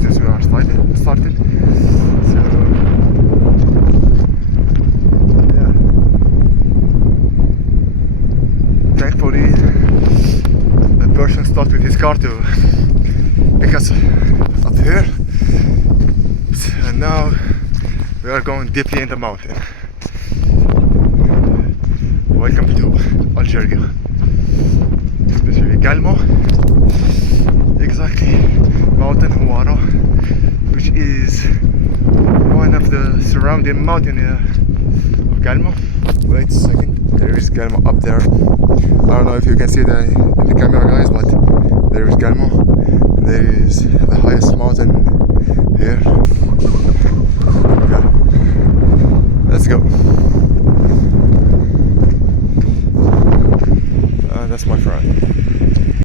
since we are started. So yeah, thankfully the person stopped with his car to pick us up here, and now we are going deeply in the mountain. Welcome to Algeria, especially Galmo, exactly, mountain Hawara, which is one of the surrounding mountain of Galmo. Wait a second, there is Galmo up there. I don't know if you can see that in the camera, guys, but there is Galmo. There is the highest mountain here. Yeah. Let's go.